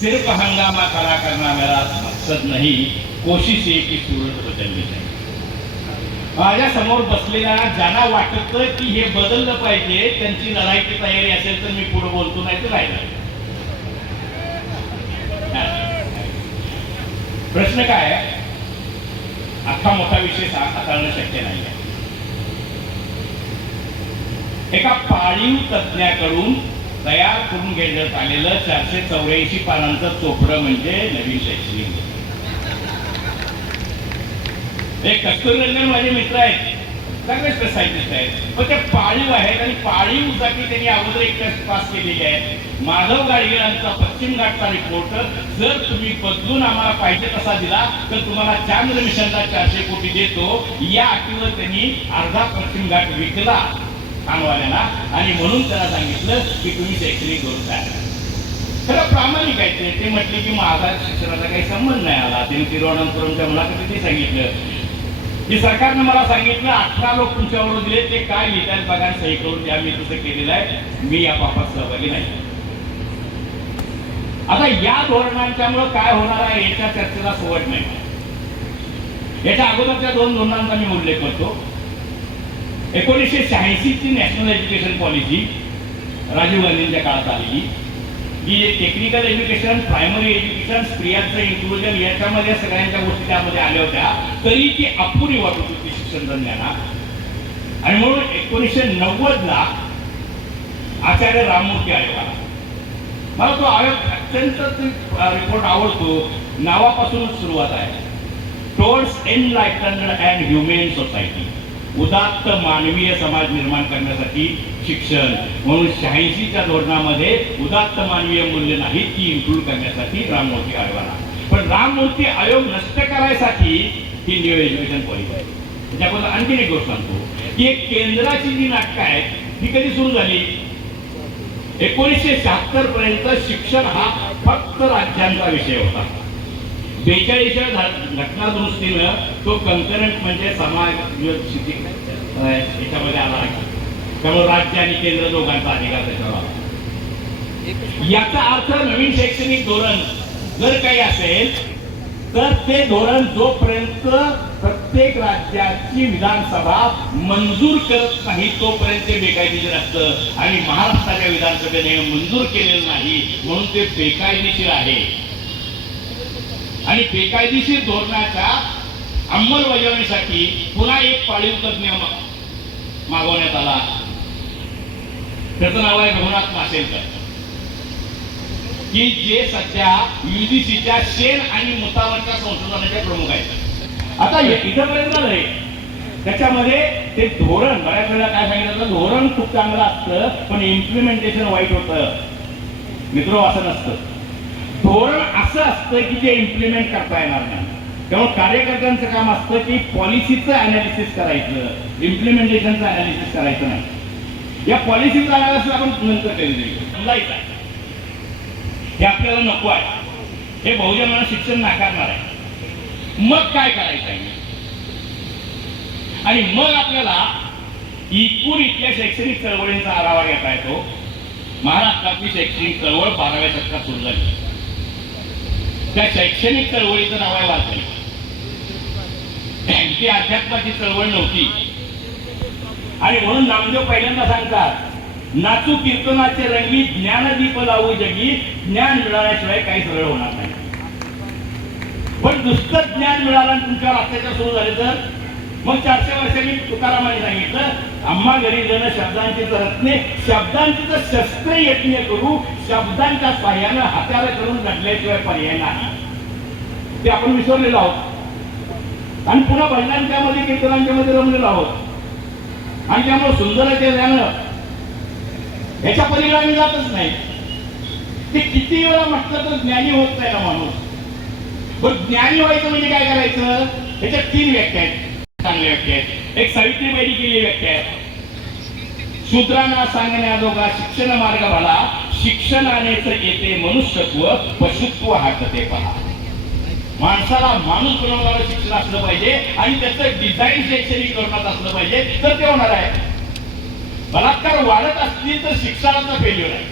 सिर्फ हंगामा खड़ा करना मेरा मकसद नहीं, कोशिश ये की सूरत बदलली नाही. माझ्या समोर बसलेल्या ज्यांना वाटतं की हे बदललं पाहिजे त्यांची लढाईची तयारी असेल तर मी पुढे बोलतो, नाही तर राहिला. प्रश्न काय आहे, अख्खा मोठा विषय हाताळणं शक्य नाही आहे. एका पाळीव तज्ज्ञाकडून तयार करून घेण्यात आलेलं 484 पानांचं चोपडं म्हणजे नवीन शैक्षणिक. एक कस्तुररंजन माझे मित्र आहेत, सगळे सायंटिस्ट आहेत, पण ते पाळीव आहेत आणि पाळीवसाठी त्यांनी अगोदर एक टेस्ट पास केलेली आहे. माधव गाडगीळांचा पश्चिम घाटचा रिपोर्ट जर तुम्ही बदलून आम्हाला पाहिजे तसा दिला तर तुम्हाला चांद्र मिशनला 400 कोटी देतो, या अटीवर त्यांनी अर्धा पश्चिम घाट विकला खानवाल्यांना आणि म्हणून त्याला सांगितलं की तुम्ही शैक्षणिक करू द्या. खरं प्रामाणिक आहे ते म्हटले की माझा शिक्षणाचा काही संबंध नाही आला. त्यांनी तिरुवनंतपुरमच्या मुलाखतीत ते सांगितलं की सरकारने मला सांगितलं 18 लोक तुमच्यावर दिले, ते काय लिहितात बघा, सही करून द्या, मी तसं केलेलं आहे, मी या पापात सहभागी नाही. आता या धोरणांच्यामुळे काय होणार आहे याच्या चर्चेला सोवट नाही. याच्या अगोदरच्या 2 धोरणांचा मी उल्लेख करतो. 1986 ची नॅशनल एज्युकेशन पॉलिसी राजीव गांधींच्या काळात आलेली, की टेक्निकल एज्युकेशन, प्रायमरी एज्युकेशन, स्त्रियांचं इन्क्लुजन, याच्यामध्ये सगळ्यांच्या गोष्टी त्यामध्ये आल्या होत्या, तरी ती अपुरी वाटत होती शिक्षण तज्ञांना. आणि म्हणून 1990 ला आचार्य राममूर्ती आयोग आला. मला तो आयोग अत्यंत रिपोर्ट आवडतो. नावापासूनच सुरुवात आहे, towards enlightened and human society, उदात्त मानवीय समाज निर्माण करण्यासाठी शिक्षण. म्हणून 86च्या धोरणामध्ये उदात्त मानवीय मूल्य नाही ती इन्क्लूड करण्यासाठी राममूर्ती आयोग आला. पण राममूर्ती आयोग नष्ट करायसाठी ही न्यू एज्युकेशन पॉलिसी आहे. त्याबद्दल आणखी एक गोष्ट सांगतो की एक केंद्राची जी नाटकं आहेत ती कधी सुरू झाली, 1976 पर्यंत शिक्षण हा फक्त राज्यांचा विषय होता. 42व्या घटना दुरुस्तीनं तो कंकरंट म्हणजे समाज याच्यामध्ये आला, त्यामुळे राज्य आणि केंद्र दोघांचा अधिकार त्याच्यावर आला. याचा अर्थ नवीन शैक्षणिक धोरण जर काही असेल तर ते धोरण जोपर्यंत प्रत्येक राज्याची विधानसभा मंजूर करत नाही तोपर्यंत ते बेकायदेशीर असतं. आणि महाराष्ट्राच्या विधानसभेने मंजूर केलेलं नाही म्हणून ते बेकायदेशीर आहे. आणि बेकायदेशीर धोरणाच्या अंमलबजावणीसाठी पुन्हा एक पाळीव तज्ञ मागवण्यात आला. त्याचं नाव आहे रघुनाथ माशेलकर, की जे सध्या UGCच्या शेण आणि मुतावरच्या संशोधनाचे प्रमुख आहेत. आता इथंपर्यंत झालंय, त्याच्यामध्ये ते धोरण बऱ्याच वेळा काय सांगितलं, धोरण खूप चांगलं असतं पण इम्प्लिमेंटेशन वाईट होतं. मित्र, असं नसतं. धोरण असं असतं की ते इम्प्लिमेंट करता येणार नाही. त्यामुळे कार्यकर्त्यांचं काम असतं की पॉलिसीचं अनालिसिस करायचं, इम्प्लिमेंटेशनचं अनालिसिस करायचं नाही. या पॉलिसीचं अनालिसिस आपण नंतर केलं, हे आपल्याला नको आहे, हे बहुजनांना शिक्षण नाकारणार आहे, मग काय करायचं आहे. आणि मग आपल्याला इकून इथल्या शैक्षणिक चळवळींचा आढावा घेता येतो. महाराष्ट्रातली शैक्षणिक चळवळ 12व्या शतकात सुरू झाली. त्या शैक्षणिक चळवळीचं नाव आहे वारकरी. ती अध्यात्माची चळवळ नव्हती. आणि म्हणून नामदेव पहिल्यांदा सांगतात, नाचू कीर्तनाचे रंगी, ज्ञानदीप लावू जगी, ज्ञान मिळाल्याशिवाय काही सरळ होणार नाही. पण नुसतं ज्ञान मिळालं आणि तुमच्यावर अत्याचार सुरू झाले तर मग 400 वर्षांनी तुकारामाने सांगितलं, आम्हा घरी जण शब्दांची रत्ने, शब्दांची तर शस्त्र यज्ञ करू, शब्दांच्या साह्यानं हत्यार करून लढल्याशिवाय पर्याय नाही. ते आपण विसरलेलो आहोत आणि पुन्हा भजनांच्या मध्ये कीर्तनांच्या मध्ये रमलेलो आहोत. आणि त्यामुळे सुंदराचे ध्यानं याच्या पलीकडे आम्ही जातच नाही. ते किती वेळा म्हटलं तर ज्ञानी होत नाही ना माणूस. पण ज्ञानी व्हायचं म्हणजे काय करायचं, याच्यात 3 व्याख्या आहेत, चांगल्या व्याख्या आहेत. एक सावित्रीबाईंनी केलेली व्याख्या आहे, शूद्रांना सांगण्याजोगा शिक्षण मार्ग भला, शिक्षणानेच येते मनुष्यत्व, पशुत्व हाकते पहा. माणसाला माणूस बनवणारं शिक्षण असलं पाहिजे आणि त्याचं डिझाईन शैक्षणिक धोरणात असलं पाहिजे तर ते होणार आहे. बलात्कार वाढत असतील तर शिक्षणाचा फेल्युअर आहे.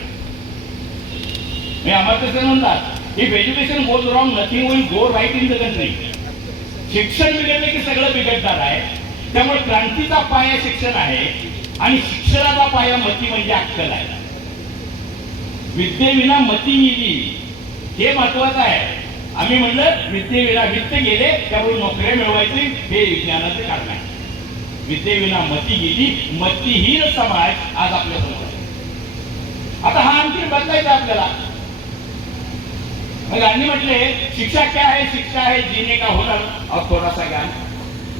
अमर्त्य सेन म्हणतात if education goes wrong nothing will go right in the country. शिक्षण बिघडले की सगळं बिघडणार आहे. त्यामुळे क्रांतीचा पाया शिक्षण आहे आणि शिक्षणाचा पाया मती म्हणजे अक्कल आहे. विद्येविना मती गेली हे महत्वाचं आहे. आम्ही म्हणलं विद्येविना वित्त गेले त्यामुळे नोकऱ्या मिळवायचे हे विज्ञानाचे कारण आहे. विद्येविना मती गेली, मतीहीन समाज आज आपल्या समोर आहे. आता हा आणखी बदलायचा आपल्याला. गांधी म्हटले शिक्षा क्या है, शिक्षा है जीने का हुनर और थोड़ा सा ज्ञान.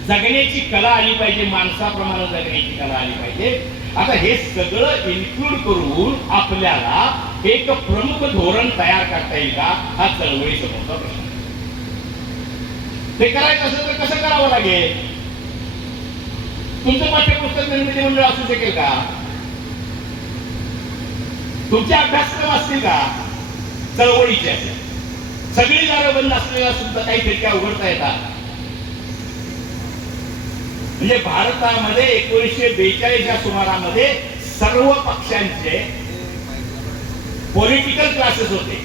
जगण्याची कला आली पाहिजे, माणसाप्रमाणे जगण्याची कला आली पाहिजे. आता हे सगळं इन्क्लूड करून आपल्याला एक प्रमुख धोरण तयार करता येईल का, हा चळवळी समोरचा प्रश्न. ते करायचं असेल तर कसं करावं लागेल. तुमचं पाठ्यपुस्तक निर्मिती मंडळ असू शकेल का, तुमचे अभ्यासक्रम असतील का चळवळीचे असेल. सगळी दारं बंद असलेल्या सुद्धा काही खिडक्या उघडता येतात. म्हणजे भारतामध्ये 1942च्या सुमारामध्ये सर्व पक्षांचे पॉलिटिकल क्लासेस होते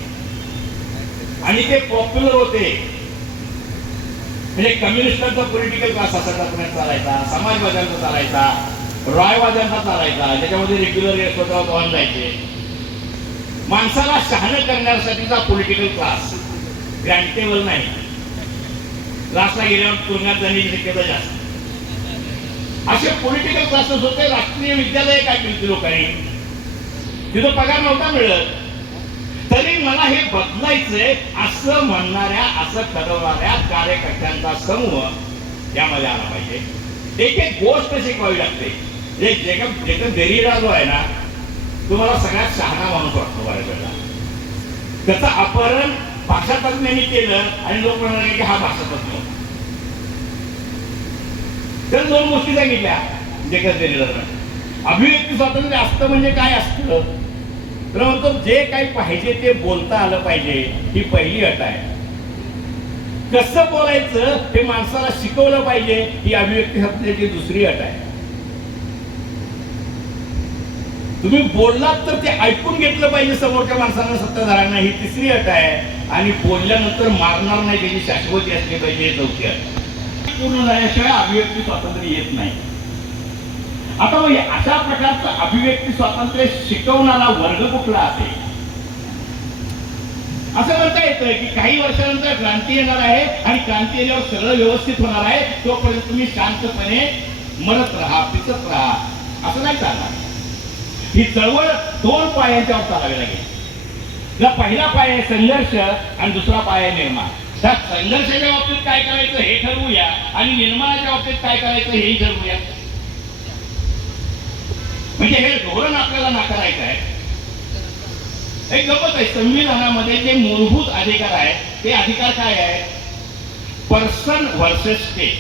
आणि ते पॉप्युलर होते. म्हणजे कम्युनिस्टांचा पॉलिटिकल क्लास असा पुण्यात चालायचा, समाजवाद्यांचा चालायचा, रॉयवाद्यांचा चालायचा, ज्याच्यामध्ये रेग्युलर स्वतः वाहन जायचे. माणसाला शहाणं करण्यासाठीचा पॉलिटिकल क्लास ग्रँटेबल नाही. क्लासला गेल्यावर तुरुंगात जाण्याची शक्यता जास्त. असे पॉलिटिकल क्लासेस होते. राष्ट्रीय विद्यालय काय केली लोकांनी, तिथं पगार नव्हता मिळत, तरी मला हे बदलायचंय असं म्हणणाऱ्या, असं ठरवणाऱ्या कार्यकर्त्यांचा समूह यामध्ये आला पाहिजे. एक एक गोष्ट शिकवावी लागते. जेकब देरिडा जो आहे ना, तुम्हाला सगळ्यात शहाणा माणूस वाटतो बऱ्याच वेळेला. त्याचं अपहरण भाषा तज्ञांनी केलं आणि लोक म्हणाले की हा भाषा तज्ञ. तर दोन गोष्टी सांगितल्या जेकब देरिडानं. अभिव्यक्ती स्वातंत्र्य असतं म्हणजे काय असतं तर म्हणतो जे काही पाहिजे ते बोलता आलं पाहिजे, ही पहिली अट आहे. कसं बोलायचं हे माणसाला शिकवलं पाहिजे, ही अभिव्यक्ती स्वातंत्र्याची दुसरी अट आहे. तुम्ही बोललात तर ते ऐकून घेतलं पाहिजे समोरच्या माणसांना, सत्ताधाऱ्यांना, ही तिसरी अट आहे. आणि बोलल्यानंतर मारणार नाही त्याची शाश्वती असली पाहिजे, ही चौथी अट. पूर्ण झाल्याशिवाय अभिव्यक्ती स्वातंत्र्य येत नाही. आता मग अशा प्रकारचं अभिव्यक्ती स्वातंत्र्य शिकवणारा वर्ग कुठला असेल. असं म्हणता येतं की काही वर्षानंतर क्रांती येणार आहे आणि क्रांती येण्यावर सगळं व्यवस्थित होणार आहे, तोपर्यंत तुम्ही शांतपणे मरत राहा, पिचत राहा, असं नाही चालणार. ही चळवळ दोन पायांच्यावर चालावी लागेल. पहिला पाय आहे संघर्ष आणि दुसरा पाय आहे निर्माण. त्या संघर्षाच्या बाबतीत काय करायचं हे ठरवूया आणि निर्माणाच्या बाबतीत काय करायचं हेही ठरवूया. म्हणजे हे धोरण आपल्याला नाकारायचं आहे. एक गमत आहे, संविधानामध्ये जे मूलभूत अधिकार आहेत ते अधिकार काय आहे, पर्सन व्हर्सेस स्टेट.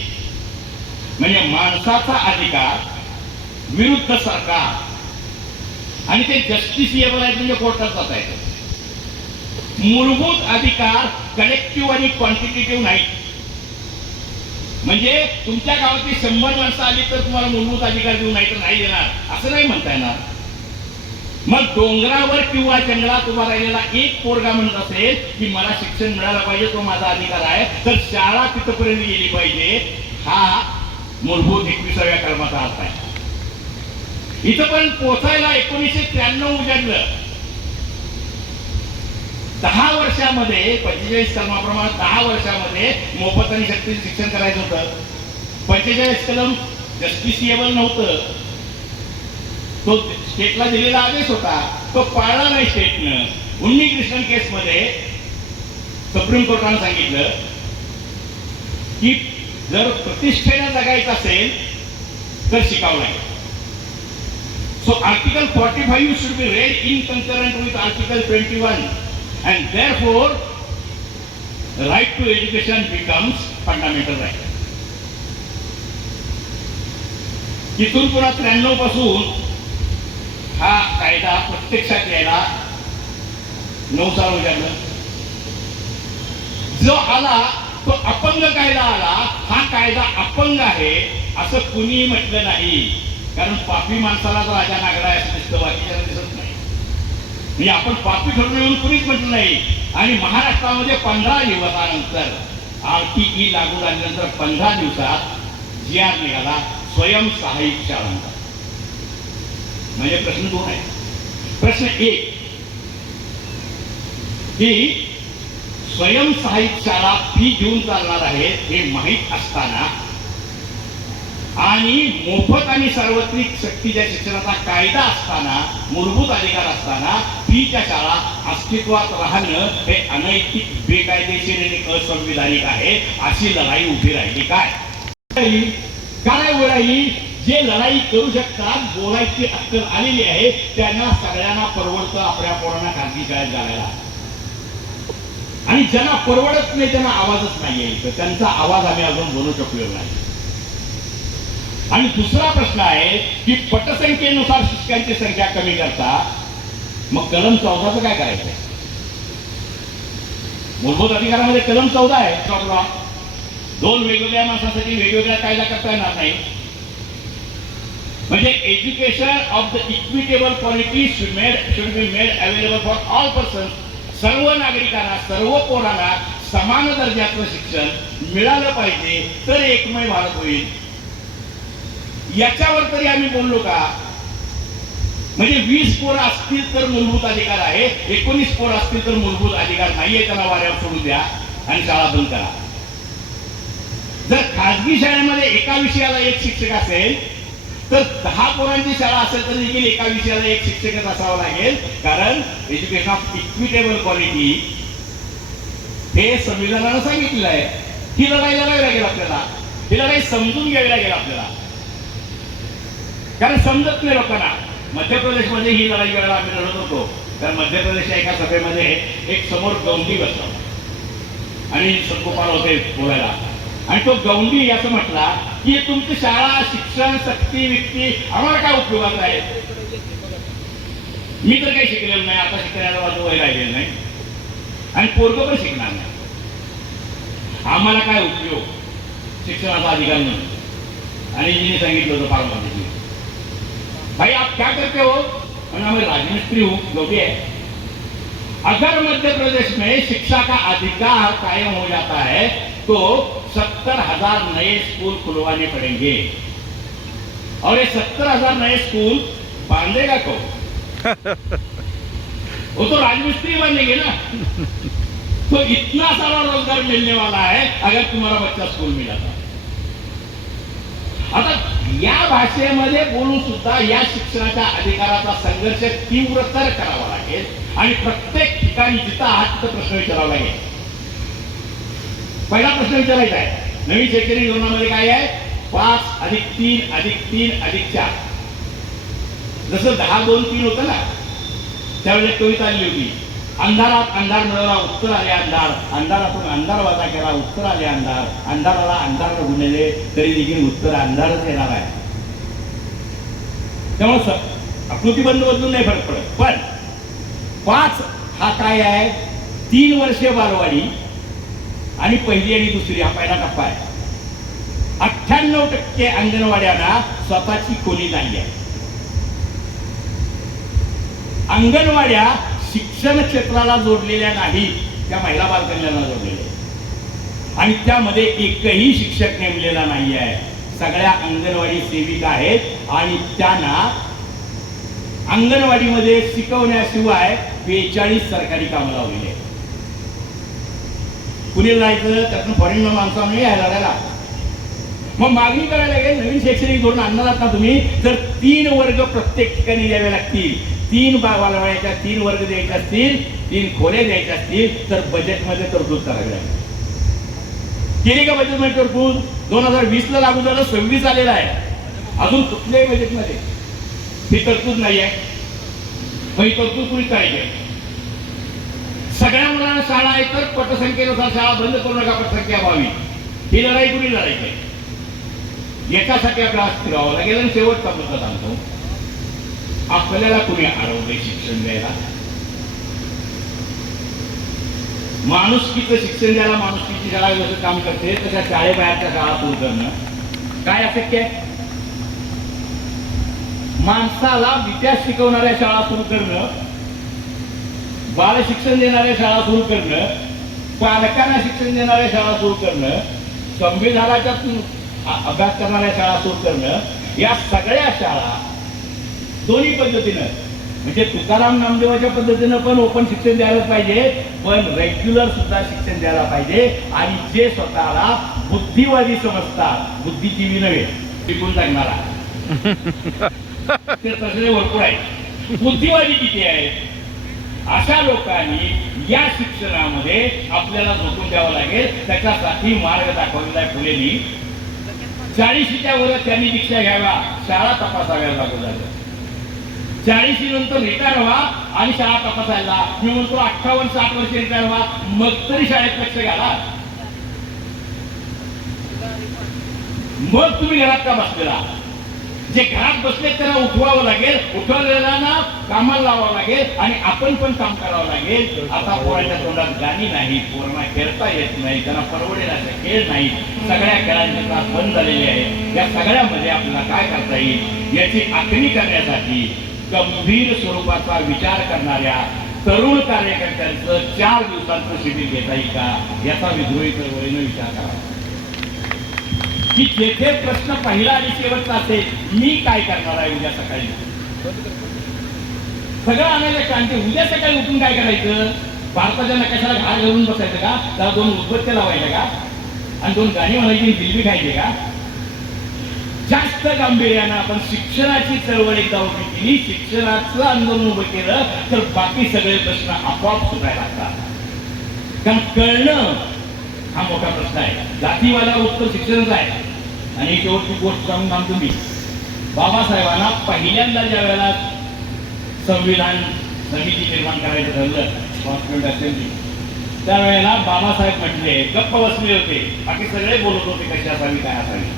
म्हणजे माणसाचा अधिकार विरुद्ध सरकार, आणि ते जस्टिसिएबल आहे म्हणजे कोर्टात जाता येतं. मूलभूत अधिकार कलेक्टिव्ह आणि क्वांटिटेटिव्ह नाही. म्हणजे तुमच्या गावातली 100 माणसं आली तर तुम्हाला मूलभूत अधिकार देऊ, नाही तर नाही देणार असं नाही म्हणता येणार. मग डोंगरावर किंवा जंगलात उभा राहिलेला एक पोरगा म्हणत असेल की मला शिक्षण मिळालं पाहिजे, तो माझा अधिकार आहे, तर शाळा तिथपर्यंत गेली पाहिजे. हा मूलभूत 21व्या कलमाचा अर्थ आहे. इथं पण पोचायला 1993 उजाडलं. 10 वर्षामध्ये 45 कलमाप्रमाणे 10 वर्षामध्ये मोफत आणि सक्तीचं शिक्षण करायचं होतं. 45 कलम जस्टिसिएबल नव्हतं. तो स्टेटला दिलेला आदेश होता, तो पाळला नाही स्टेटनं. उन्नीकृष्णन केसमध्ये सुप्रीम कोर्टानं सांगितलं की जर प्रतिष्ठेनं जगायचं असेल तर शिकावं लागेल. So Article 45 should be read in concurrent with Article 21, and therefore the right to education becomes fundamental right. इथून पुन्हा 93 पासून हा कायदा प्रत्यक्षात यायला 9 साल उजाडलं. जो आला तो अपंग कायदा आला. हा कायदा अपंग आहे असं कुणीही म्हटलं नाही, कारण पापी माणसाला तो राजा नागडा आहे असं दिसतं, बाकीच्याला दिसत नाही. म्हणजे आपण पापी ठरलो म्हणून कुणीच म्हटलं नाही. आणि महाराष्ट्रामध्ये 15 दिवसानंतर RTE लागू झाल्यानंतर 15 दिवसात GR निघाला स्वयंसहाय्यित शाळांचा. म्हणजे प्रश्न दोन आहे. प्रश्न एक की स्वयंसहाय्यित शाळा फी घेऊन चालणार आहे हे माहीत असताना आणि मोफत आणि सार्वत्रिक सक्तीच्या शिक्षणाचा कायदा असताना, मूलभूत अधिकार असताना फीच्या शाळा अस्तित्वात राहणं हे अनैतिक, बेकायदेशीर आणि असंविधानिक आहे. अशी लढाई उभी राहिली. काय उभी राहिली? जे लढाई करू शकतात, बोलायची अक्कल आलेली आहे, त्यांना सगळ्यांना परवडतं आपल्या पोरांना खाजगी शाळेत घालायला. आणि ज्यांना परवडत नाही त्यांना आवाजच नाहीये, त्यांचा आवाज आम्ही अजून बोलू शकलो नाही. आणि दुसरा प्रश्न आहे की पटसंख्येनुसार शिक्षकांची संख्या कमी करता, मग कलम 14चं काय करायचंय? मूलभूत अधिकारामध्ये कलम 14 आहे. दोन वेगवेगळ्या माणसांसाठी वेगवेगळा कायदा करता येणार नाही. म्हणजे education of the equitable quality should be made available for all person. सर्व नागरिकांना, सर्व पोरांना समान दर्जाचं शिक्षण मिळालं पाहिजे, तर एकमय भारत होईल. याच्यावर तरी आम्ही बोललो का? म्हणजे 20 पोरं असतील तर मूलभूत अधिकार आहे, 19 पोरं असतील तर मूलभूत अधिकार नाहीये, त्यांना वाऱ्यावर सोडून द्या आणि शाळा बंद करा. जर खाजगी शाळेमध्ये एका विषयाला एक शिक्षक असेल तर 10 पोरांची शाळा असेल तर देखील एका विषयाला एक शिक्षकच असावा लागेल. कारण एज्युकेशन ऑफ इक्विटेबल क्वालिटी हे संविधानानं सांगितलेलं आहे. ही लढाई लढावी लागेल आपल्याला, ही लढाई समजून घ्यावी लागेल आपल्याला, कारण समजत नाही लोकांना. मध्य प्रदेशमध्ये ही लढाई वेळेला आम्ही लढत होतो. कारण मध्य प्रदेशच्या एका सभेमध्ये एक समोर गौंडी बसला आणि सत्गोपाल होते बोलायला, आणि तो गौंडी असं म्हटला की तुमची शाळा, शिक्षण, सक्ती विक्ती आम्हाला काय उपयोगाचं आहे? मी तर काही शिकलेलं नाही, आता शिकण्याला माझं वय राहिलेलं नाही आणि पोरगं पण शिकणार नाही. आम्हाला काय उपयोग शिक्षणाचा अधिकार नाही. आणि जिने सांगितलं होतं पारंपरिक, भाई आप क्या करते हो? मैं राजमिस्त्री हूँ, जो भी है. अगर मध्य प्रदेश में शिक्षा का अधिकार कायम हो जाता है तो 70,000 नए स्कूल खुलवाने पड़ेंगे. और ये 70,000 नए स्कूल बांधेगा कौन? वो तो राजमिस्त्री बनेंगे ना. तो इतना सारा रोजगार मिलने वाला है अगर तुम्हारा बच्चा स्कूल में जाता. आता या भाषेमध्ये बोलून सुद्धा या शिक्षणाच्या अधिकाराचा संघर्ष तीव्रतर करावा लागेल आणि प्रत्येक ठिकाणी जिथं आहात तिथं प्रश्न विचारावा लागेल. पहिला प्रश्न विचारायचा आहे, नवीन शैक्षणिक धोरणामध्ये काय आहे? 5+3+3+4. जसं 10-2-3 होतं ना, त्यावेळेस कविता आली होती, अंधारात अंधार मिळवला उत्तर आले अंधार, अंधारातून अंधार वाजा केला उत्तर आले अंधार, अंधाराला अंधार गुणले तरी देखील उत्तर अंधारच येणार आहे. त्यामुळे आकृतीबंध बदलून नाही फरक पडत. पण 5 हा काय आहे? 3 वर्षे बालवाडी आणि पहिली आणि दुसरी हा पहिला टप्पा आहे. 98% अंगणवाड्यांना स्वतःची खोली नाही आहे. अंगणवाड्या शिक्षण क्षेत्राला जोडलेल्या नाही, त्या महिला बालकल्याणाला जोडलेल्या आणि त्यामध्ये एकही शिक्षक नेमलेला नाही आहे. सगळ्या अंगणवाडी सेविका आहेत आणि त्यांना अंगणवाडीमध्ये शिकवण्याशिवाय 42 सरकारी कामं लावलेली आहेत. कुणी जायचं त्यातून फॉरेन माणसांनी यायला लागला. मग मागणी करायला लागेल, नवीन शैक्षणिक धोरण आणणार ना तुम्ही, तर 3 वर्ग प्रत्येक ठिकाणी द्यावे लागतील. 3 बालवाड्याच्या 3 वर्ग द्यायचे असतील, 3 खोल्या द्यायच्या असतील तर बजेटमध्ये तरतूद करावी लागेल. केली का बजेटमध्ये तरतूद? 2020 लागू झालं, 26 आलेला आहे, अजून कुठल्याही बजेटमध्ये ही तरतूद नाही आहे. मग ही तरतूद कुणी करायची? सगळ्या मुलांना शाळा आहे तर पटसंख्येनुसार शाळा बंद करू नका, पटसंख्या व्हावी. ही लढाई कुणी लढायची आहे? याच्यासाठी आपल्याला फिरावं लागेल. आणि शेवटचा मुद्दा सांगतो, आपल्याला कुणी अडवले शिक्षण द्यायला? माणुसकीचं शिक्षण द्यायला माणुसकीची शाळा जसं काम करते तशा शाळेबाहेरच्या शाळा सुरू करणं काय अशक्य आहे? माणसाला विद्या शिकवणाऱ्या शाळा सुरू करणं बाल शिक्षण देणाऱ्या शाळा सुरू करणं, पालकांना शिक्षण देणाऱ्या शाळा सुरू करणं, संविधानाच्या अभ्यास करणाऱ्या शाळा सुरू करणं, या सगळ्या शाळा दोन्ही पद्धतीनं म्हणजे तुकाराम नामदेवाच्या पद्धतीनं पण ओपन शिक्षण द्यायला पाहिजे, पण रेग्युलर सुद्धा शिक्षण द्यायला पाहिजे. आणि जे स्वतःला बुद्धिवादी समजतात, बुद्धिजीवी नव्हे, टिकून जगणारा ते तसले भरपूर आहे, बुद्धिवादी किती आहेत, अशा लोकांनी या शिक्षणामध्ये आपल्याला झोकून द्यावं लागेल. त्याच्यासाठी मार्ग दाखवलेला आहे फुलेंनी. 40च्या वर त्यांनी दीक्षा घ्याव्या, शाळा तपासाव्या लागू झालं. 40 नंतर रिटायर व्हा आणि शाळा तपासायला. मी म्हणतो 58-60 वर्ष रिटायर व्हा, मग तरी शाळेत लक्ष घाला. मग तुम्ही घरात का बसलेला? जे घरात बसले त्यांना उठवावं लागेल, उठवलेल्यांना कामाला लावावं लागेल आणि आपण पण काम करावं लागेल. आता पोराच्या तोंडात गाणी नाही, पोरांना खेळता येत नाही, त्यांना परवडेल असे खेळ नाही, सगळ्या खेळांचे तास बंद झालेले आहेत. या सगळ्यामध्ये आपल्याला काय करता येईल याची आखणी करण्यासाठी गंभीर स्वरूपाचा विचार करणाऱ्या तरुण कार्यकर्त्यांचं 4 दिवसांचं शिबिर घेता येईल का, याचा विद्रोही चळवळीनं विचार करावा. की जेथे प्रश्न पहिला आणि शेवटचा असेल, मी काय करणार आहे उद्या सकाळी, सगळं आणायला क्रांती. उद्या सकाळी उठून काय करायचं? भारताच्या नकाशाला घाल घालून बसायचं का? त्याला 2 उदबत्त्या लावायच्या का आणि 2 गाणी म्हणायची, जिलबी खायची का? जास्त गांभीर्यानं आपण शिक्षणाची चळवळ एकदा उभी केली, शिक्षणाचं आंदोलन उभं केलं तर बाकी सगळे प्रश्न आपोआप सुटायला लागतात. कारण कळणं हा मोठा प्रश्न आहे. जातीवाला उत्तर शिक्षणच आहे. आणि शेवटची गोष्ट सांगून सांगतो मी, बाबासाहेबांना पहिल्यांदा ज्या वेळेला संविधान समिती निर्माण करायचं ठरलं, कॉन्स्टिट्यूंट असेंब्ली, त्यावेळेला बाबासाहेब म्हटले, गप्प बसले होते, बाकी सगळे बोलत होते कशी असावी काय असावी.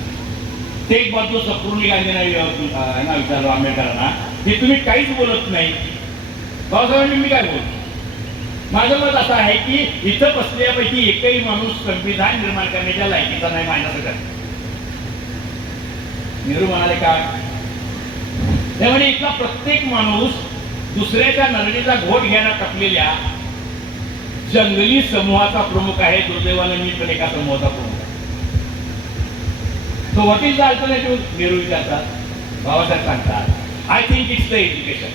ते एक बाजू सपूर्णी गांधींना विचारलं आंबेडकरांना, हे तुम्ही काहीच बोलत नाही. बाबासाहेबांनी मी काय बोलतो? माझं मत असं आहे की इथं बसल्यापैकी एकही माणूस संविधान निर्माण करण्याच्या लायकीचा नाही माझ्याकडे. नेहरू म्हणाले का? त्यामुळे इथला प्रत्येक माणूस दुसऱ्याच्या नरडीचा घोट घ्यायला टपलेल्या जंगली समूहाचा प्रमुख आहे. दुर्दैवानं मी पण एका समूहाचा प्रमुख आहे. So what is the alternative? Nehru विचारतात, बाबासाहेब सांगतात, I think it's the education.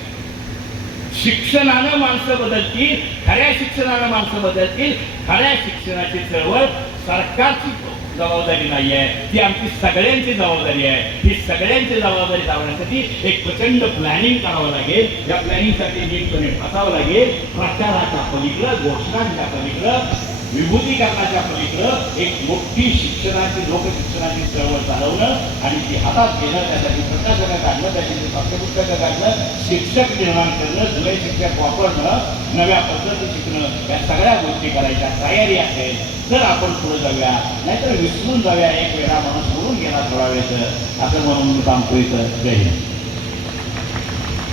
शिक्षणानं माणसं बदलतील, खऱ्या शिक्षणानं माणसं बदलतील. खऱ्या शिक्षणाची चळवळ सरकारची जबाबदारी नाही आहे, ती आमची सगळ्यांची जबाबदारी आहे. ही सगळ्यांची जबाबदारी लावण्यासाठी एक प्रचंड प्लॅनिंग करावं लागेल. या प्लॅनिंगसाठी नीटपणे बसावं लागेल. प्रचाराच्या पलीकडं, घोषणांच्या पलीकडं, विभूतीकरणाच्या पलीकडं एक मोठी शिक्षणाची, लोकशिक्षणाची चळवळ चालवणं आणि ती हातात घेणं, त्यासाठी प्रशासनं काढणं, त्यासाठी पाठ्यपुस्तकं काढणं, शिक्षक निर्माण करणं, जुने शिक्षक वापरणं, नव्या पद्धती शिकणं, या सगळ्या गोष्टी करायच्या तयारी असेल तर आपण पुढे जाऊया. नाहीतर विसरून जाऊया, एक वेळा माणूस म्हणून गेला थोडा वेळ असं म्हणून मी सांगतो. इथं जय हिंद.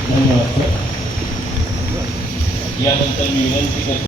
धन्यवाद. यानंतर मी विनंती करतो